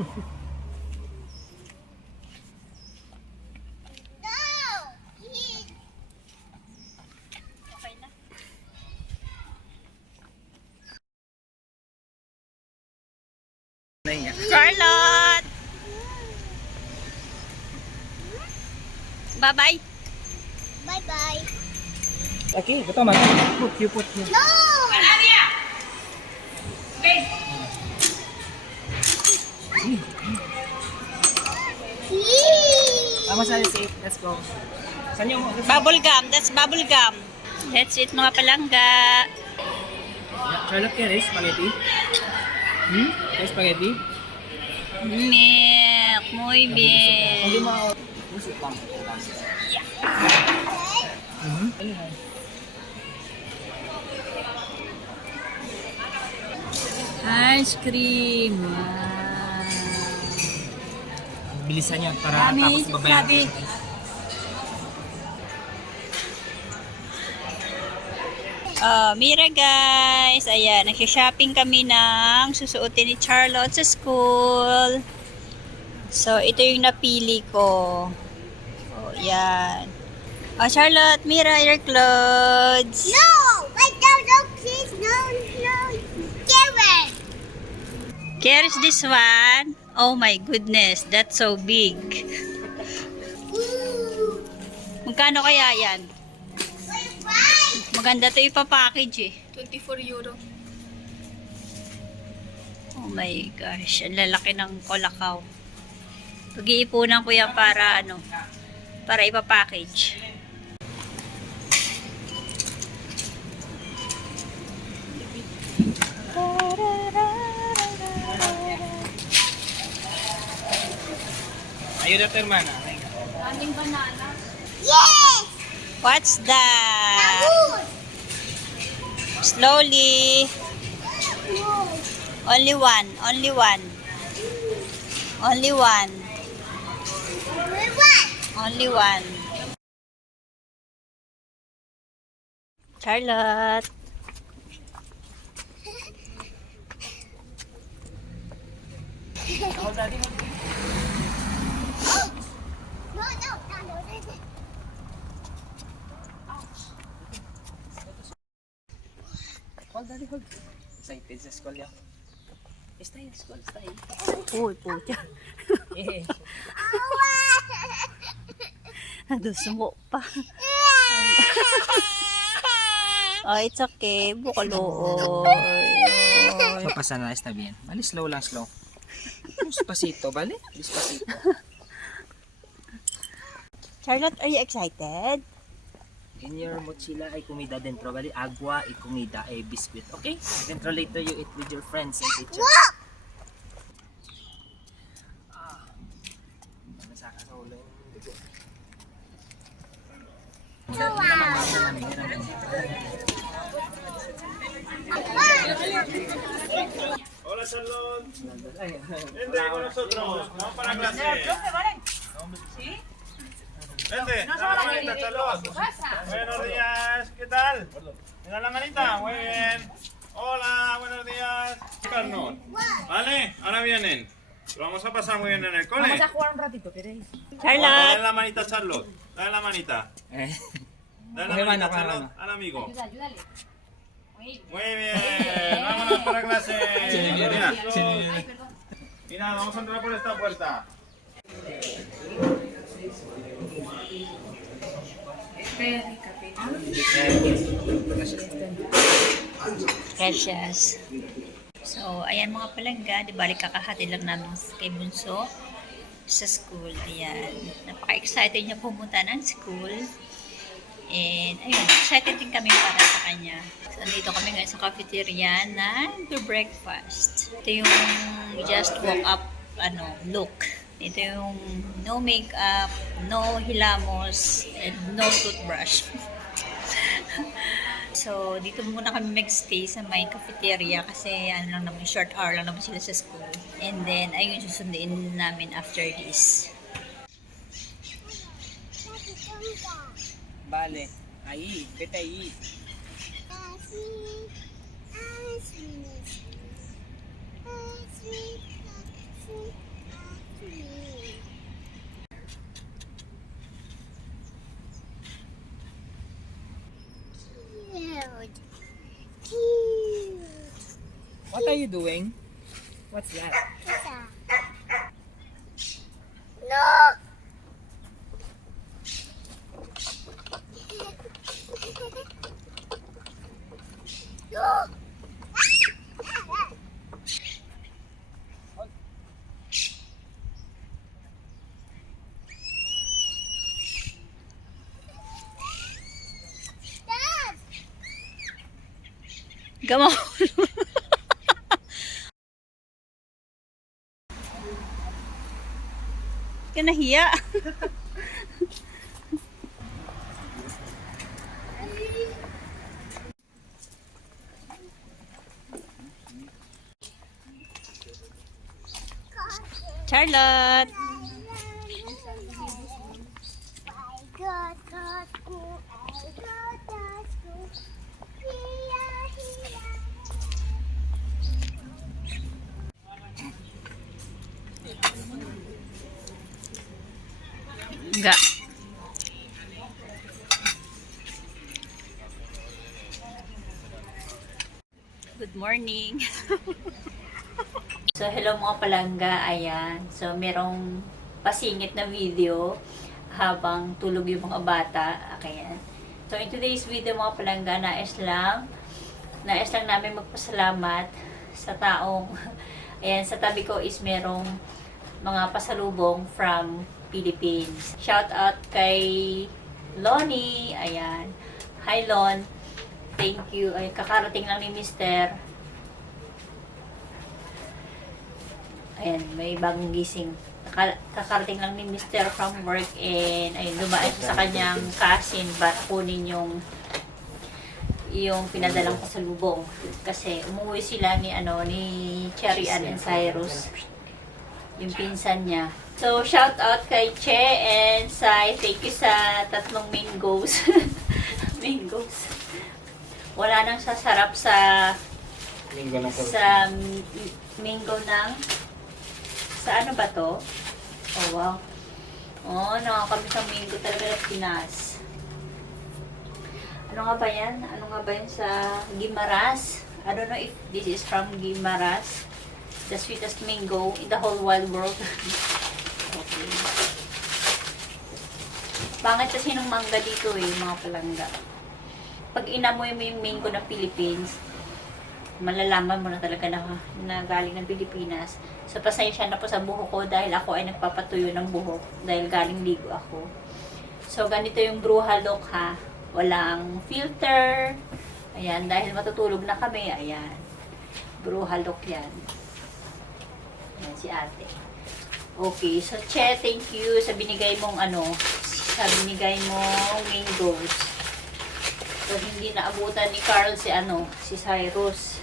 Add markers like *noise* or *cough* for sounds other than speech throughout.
Okay. Charlotte! Bye-bye. Bye-bye. Okay, ito man. Put you, put you. No! Yee! Tama sa safe. Let's go. Saan yung... Bubble gum. That's bubble gum. That's it mga palangga. Charlotte Keres, spaghetti. Hmm? Kaya spaghetti? Milk. Muy bien. Hindi mo... Mhm. Ano na? Ice cream. Wow. Bilisan niya para Mami, tapos babayaran. sabi. Oh, Mira guys. Ayan, nagsha-shopping kami ng susuotin ni Charlotte sa school. So, ito yung napili ko. Oh, yan. Oh, Charlotte, Mira, your clothes. No! Wait, no, no, please, no, no. Karen! Here's this one. Oh my goodness, that's so big. Magkano kaya yan? Maganda to ipapackage eh. 24 euro. Oh my gosh, ang lalaki ng kolakaw. Pag-iipunan ko yan para ano, para ipapackage. Ayun na, hermana. Daming banana. Yes! What's that? Slowly. Only one, only one. Only one, only one. Charlotte. Ako. No, no, no, no, no. Hold, daddy, hold. Excited sa school yan. Stay in school, stay. Uy, pucha. *laughs* Nadusumo pa. *laughs* oh, it's okay. Bukalo. So, pasana está bien. Bali, slow lang, slow. Despacito, bali? Despacito. Charlotte, are you excited? In your mochila ay comida dentro, bali? Agua y comida ay biscuit, okay? Dentro later you eat with your friends and teacher. Dugo. Hola, Charlotte. Vente con nosotros. Vamos para clase. Vente, la manita, Charlotte. Buenos días. ¿Qué tal? ¿Me das la manita? Muy bien. Hola, buenos días. Carlos. Vale, ahora vienen. Lo vamos a pasar muy bien en el cole. Vamos a jugar un ratito, ¿queréis? Dale la manita, Charlotte. Dale la manita. Eh, Dale la manita, Charlotte, al amigo. Ayuda, ayúdale. Muy bien. Vámonos para clase. Mira, Ay, perdón. mira, vamos a entrar por esta puerta. Precious. So, ayan mga palangga, di balik kakahati lang namin kay Bunso sa school. Ayan. Napaka-excited niya pumunta ng school. And, ayun, excited din kami para sa kanya. So, dito kami ngayon sa cafeteria na breakfast. Ito yung just woke up ano, look. Ito yung no makeup, no hilamos, and no toothbrush. So, dito muna kami magstay sa may cafeteria kasi ano lang naman, short hour lang naman sila sa school. And then, ayun, susundin namin after this. Vale. Ahí, vete ahí. are you doing? What's that? No. no. Dad. Gamo. Ka nahiya. Charlotte. I got to school. I got to school. Here, here. Ga. Good morning. *laughs* so, hello mga palangga. Ayan. So, merong pasingit na video habang tulog yung mga bata. Ayan. So, in today's video mga palangga, nais lang nais lang namin magpasalamat sa taong *laughs* ayan, sa tabi ko is merong mga pasalubong from Philippines. Shout out kay Lonnie. Ayan. Hi, Lon. Thank you. Ay, kakarating lang ni Mister. Ayan, may bagong gising. Kaka- Kakarating lang ni Mister from work and ayun, dumaan sa kanyang cousin para kunin yung yung pinadalang pasalubong. Kasi umuwi sila ni ano ni Cherry Ann and Cyrus yung pinsan niya. So, shout out kay Che and Sai. Thank you sa tatlong mangoes. *laughs* mangoes. Wala nang sasarap sa Linggo ng sa mango ng sa ano ba to? Oh, wow. Oh, nakakamiss ang mango talaga ng Pinas. Ano nga ba yan? Ano nga ba yan sa Gimaras? I don't know if this is from Gimaras. The sweetest mango in the whole wide world. *laughs* okay. Pangit kasi ng mangga dito eh, mga palangga. Pag inamoy mo yung mango ng Philippines, malalaman mo na talaga na, na galing ng Pilipinas. So, pasensya na po sa buhok ko dahil ako ay nagpapatuyo ng buhok dahil galing ligo ako. So, ganito yung bruha look ha. Walang filter. Ayan, dahil matutulog na kami. Ayan. Bruha look yan. Ayan, si ate. Okay, so Che, thank you sa binigay mong ano, sa binigay mong mangoes. So, hindi naabutan ni Carl si ano, si Cyrus.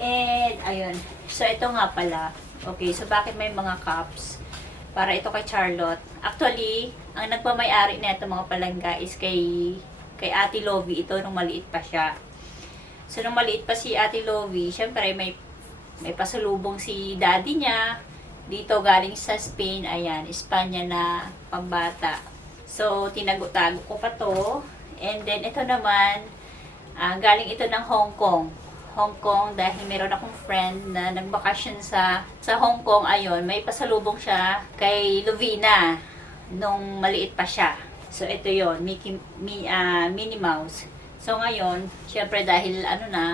And, ayun. So, ito nga pala. Okay, so bakit may mga cups? Para ito kay Charlotte. Actually, ang nagpamay-ari na ito mga palangga is kay, kay Ate Lovie. Ito nung maliit pa siya. So, nung maliit pa si Ate Lovie, syempre may, may pasalubong si daddy niya. Dito galing sa Spain. Ayan, Espanya na pambata. So, tinago-tago ko pa to. And then, ito naman, ah, galing ito ng Hong Kong. Hong Kong dahil meron akong friend na nagbakasyon sa sa Hong Kong ayon may pasalubong siya kay Lovina nung maliit pa siya so ito yon Mickey mi, ah, Minnie Mouse so ngayon syempre dahil ano na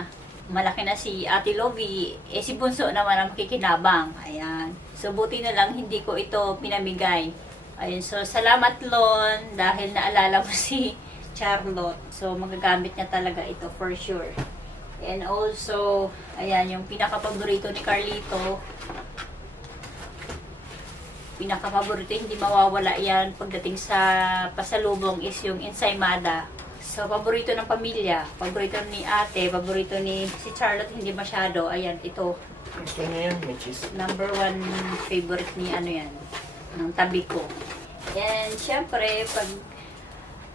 malaki na si Ate Lovie eh si Bunso naman ang makikinabang. Ayan. So buti na lang hindi ko ito pinamigay. Ayun so salamat Lon dahil naalala mo *laughs* si Charlotte. So magagamit niya talaga ito for sure. And also, ayan, yung pinaka-paborito ni Carlito. Pinaka-paborito, hindi mawawala yan pagdating sa pasalubong is yung ensaymada. So, paborito ng pamilya, paborito ni ate, paborito ni si Charlotte, hindi masyado. Ayan, ito, Gusto niyo yan? May cheese. number one favorite ni ano yan, ng tabi ko. And syempre, pag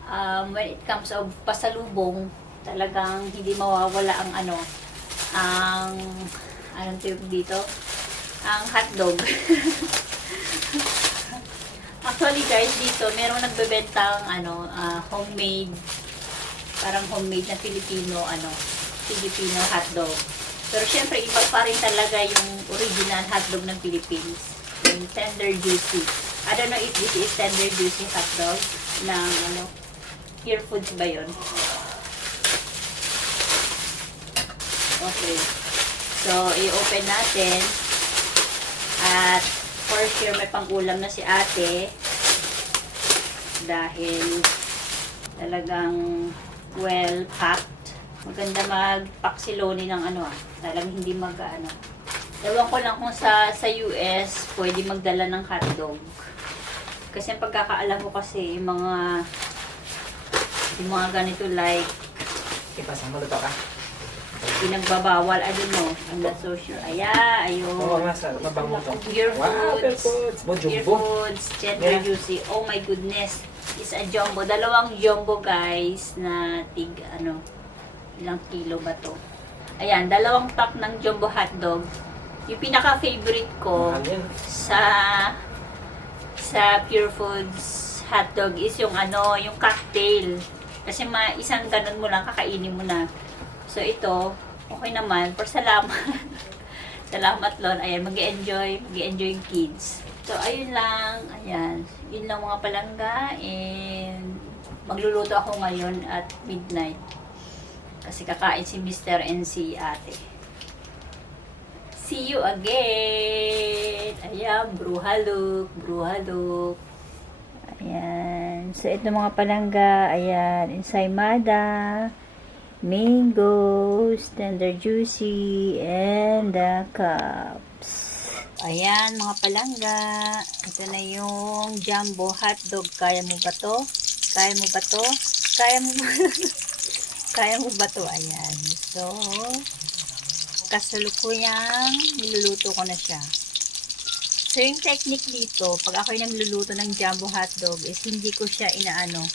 um, when it comes of pasalubong, talagang hindi mawawala ang ano, ang anong tawag dito? Ang hotdog. *laughs* Actually guys, dito merong nagbebentang ano, ah, homemade parang homemade na Filipino ano, Filipino hotdog. Pero syempre, iba pa rin talaga yung original hotdog ng Philippines. Yung tender juicy. I don't know if this is tender juicy hotdog ng ano, Pure Foods ba yun? Okay. So, i-open natin. At for sure may pang-ulam na si ate. Dahil talagang well-packed. Maganda mag-pack si Loni ng ano ah. Talagang hindi mag ano. Ewan ko lang kung sa sa US pwede magdala ng hotdog. Kasi ang pagkakaalam ko kasi yung mga yung mga ganito like Ipasang maluto ka. pinagbabawal, I don't know. I'm not so sure. Aya, ayun. Oo, nasa mabango to. Pure Wow, foods. foods. Mo, foods, tender Yeah. juicy. Oh my goodness. It's a jumbo. Dalawang jumbo guys na tig ano, ilang kilo ba to? Ayan, dalawang pack ng jumbo hotdog. Yung pinaka-favorite ko sa sa Pure Foods hotdog is yung ano, yung cocktail. Kasi ma isang ganun mo lang kakainin mo na. So ito, okay naman. For salamat. *laughs* salamat Lon. Ayan, mag-enjoy. Mag-enjoy kids. So ayun lang. Ayan. Yun lang mga palangga. And magluluto ako ngayon at midnight. Kasi kakain si Mr. and si ate. See you again! Ayan, bruhaluk, bruhaluk. Ayan. So, ito mga palangga. Ayan, ensaymada, mangoes, tender juicy, and the cups. Ayan, mga palangga. Ito na yung jumbo hotdog. Kaya mo ba to? Kaya mo ba to? Kaya mo ba? *laughs* Kaya mo ba to? Ayan. So, kasalukuyang niluluto ko na siya. So, yung technique dito, pag ako yung nagluluto ng jumbo hotdog, is hindi ko siya inaano,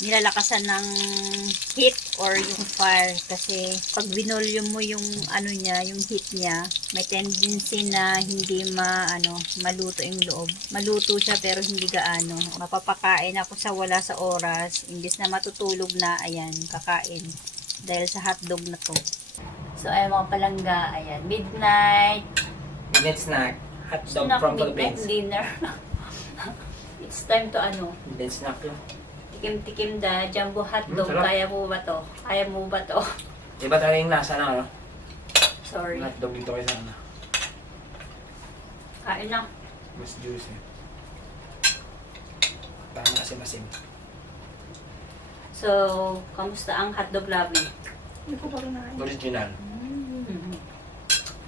nilalakasan ng heat or yung fire. Kasi, pag binolium mo yung ano niya, yung heat niya, may tendency na hindi ma, ano, maluto yung loob. Maluto siya pero hindi gaano. Mapapakain ako sa wala sa oras. Imbis na matutulog na, ayan, kakain. Dahil sa hotdog na to. So, ayan mga palangga, ayan, midnight, Midnight snack. Hot dog snack, from midnight Philippines. dinner. *laughs* It's time to ano, Midnight snack yun. Tikim-tikim da, jumbo hotdog, Mm, sarap. kaya mo ba to? Kaya mo ba to? Iba talaga yung lasa na, ano? Sorry. Hot dog dito kaysa ano, Kain na. mas juicy. Tama kasi masim. So, kamusta ang hotdog loving? Original. Mm.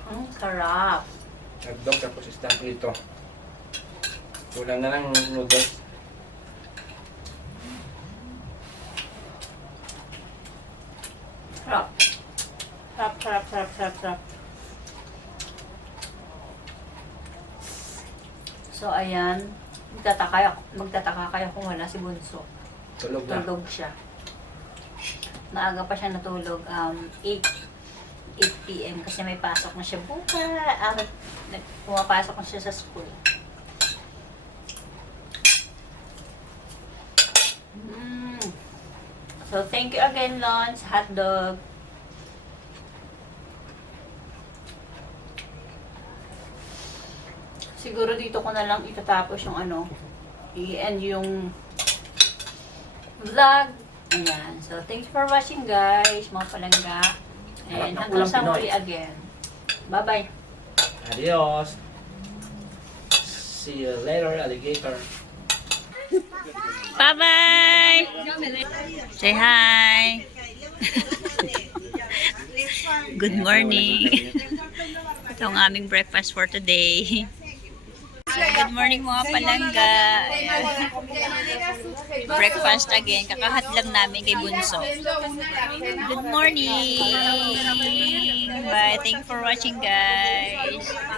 Ang sarap. Hot dog tapos isang prito. Kulang na lang noodles. Sarap. Sarap, sarap, sarap, sarap, sarap. So, ayan. Magtataka, magtataka kayo kung wala si Bunso. Tulog na. Tulog siya. Maaga pa siya natulog. Um, 8 8 p.m. kasi may pasok na siya buka. Ah, pumapasok na siya sa school. So, thank you again, Lons. Hotdog. Siguro dito ko na lang itatapos yung ano, i-end yung vlog. Ayan. So, thanks for watching, guys. Mga palangga. And hanggang sa muli again. Bye-bye. Adios! See you later, alligator. Bye-bye! Say hi! *laughs* Good morning! Ito ang aming breakfast for today. Good morning mga palangga. Breakfast again. Kakahat lang namin kay Bunso. Good morning! Bye. Thank you for watching guys.